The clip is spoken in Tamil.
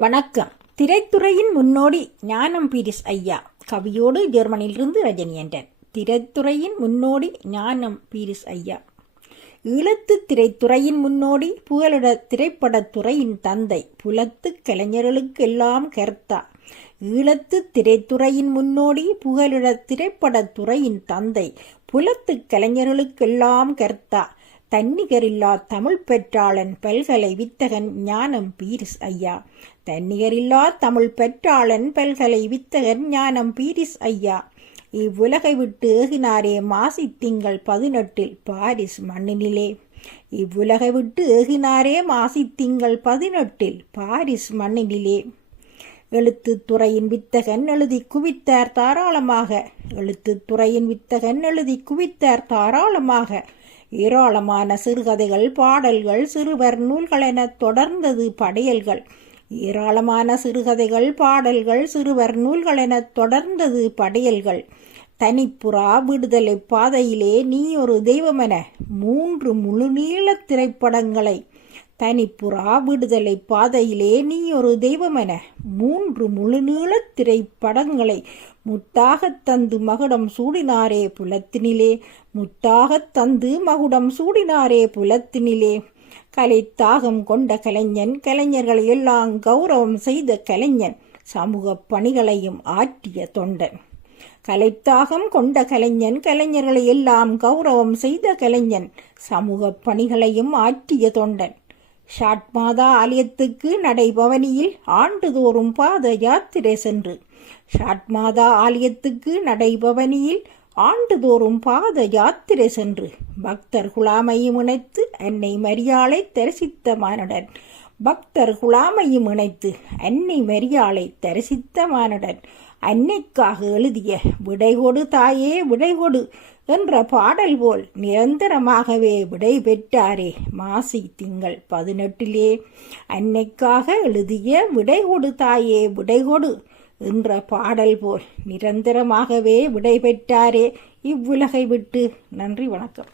வணக்கம். திரைத்துறையின் முன்னோடி ஞானம் பீரிஸ் ஐயா. கவியோடு ஜெர்மனியிலிருந்து ரஜினியன்றன் திரைத்துறையின் முன்னோடி ஞானம் பீரிஸ் ஐயா. ஈழத்து திரைத்துறையின் முன்னோடி புகலிட திரைப்படத்துறையின் தந்தை புலத்து கலைஞர்களுக்கெல்லாம் கர்த்தா. ஈழத்து திரைத்துறையின் முன்னோடி புகலிட திரைப்படத்துறையின் தந்தை புலத்து கலைஞர்களுக்கெல்லாம் கர்த்தா. தன்னிகரில்லா தமிழ் பெற்றாளன் பல்கலை வித்தகன் ஞானம் பீரிஸ் ஐயா. தன்னிகரில்லா தமிழ் பெற்றாளன் பல்கலை வித்தகன் ஞானம் பீரிஸ் ஐயா. இவ்வுலகை விட்டு ஏகினாரே மாசி திங்கள் பதினெட்டில் பாரிஸ் மண்ணினிலே. இவ்வுலகை விட்டு ஏகினாரே மாசி திங்கள் பதினெட்டில் பாரிஸ் மண்ணினிலே. எழுத்துத்துறையின் வித்தகன் எழுதி குவித்தார் தாராளமாக. எழுத்துத்துறையின் வித்தகன் எழுதி குவித்தார் தாராளமாக. ஏராளமான சிறுகதைகள் பாடல்கள் சிறுவர் நூல்கள் என தொடர்ந்தது படையல்கள். ஏராளமான சிறுகதைகள் பாடல்கள் சிறுவர் நூல்கள் என தொடர்ந்தது படையல்கள். தனிப்புறா விடுதலை பாதையிலே நீ ஒரு தெய்வமென மூன்று முழுநீள திரைப்படங்களை தனிப்புறா விடுதலை பாதையிலே நீ ஒரு தெய்வமென மூன்று முழுநீள திரைப்படங்களை முத்தாகத் தந்து மகுடம் சூடினாரே புலத்தினிலே முத்தாகத் தந்து மகுடம் சூடினாரே புலத்தினிலே. கலைத்தாகம் கொண்ட கலைஞன் கலைஞர்களை எல்லாம் கௌரவம் செய்த கலைஞன் சமூக பணிகளையும் ஆற்றிய தொண்டன். கலைத்தாகம் கொண்ட கலைஞன் கலைஞர்களை எல்லாம் கௌரவம் செய்த கலைஞன் சமூக பணிகளையும் ஆற்றிய தொண்டன். ஷாட் மாதா ஆலயத்துக்கு நடைபவனியில் ஆண்டுதோறும் பாத யாத்திரை சென்று. ஷாட் மாதா ஆலயத்துக்கு நடைபவனியில் ஆண்டுதோறும் பாத யாத்திரை சென்று. பக்தர் குலாமையும் இணைத்து அன்னை மரியாளை தரிசித்த மானுடன் பக்தர் குலாமையும் இணைத்து அன்னை மரியாளை தரிசித்த மானுடன் அன்னைக்காக எழுதிய விடைகொடு தாயே விடைகொடு என்ற பாடல் போல் நிரந்தரமாகவே விடை பெற்றாரே மாசி திங்கள் பதினெட்டிலே. அன்னைக்காக எழுதிய விடைகொடு தாயே விடைகொடு என்ற பாடல் போல் நிரந்தரமாகவே விடை பெற்றாரே இவ்வுலகை விட்டு. நன்றி வணக்கம்.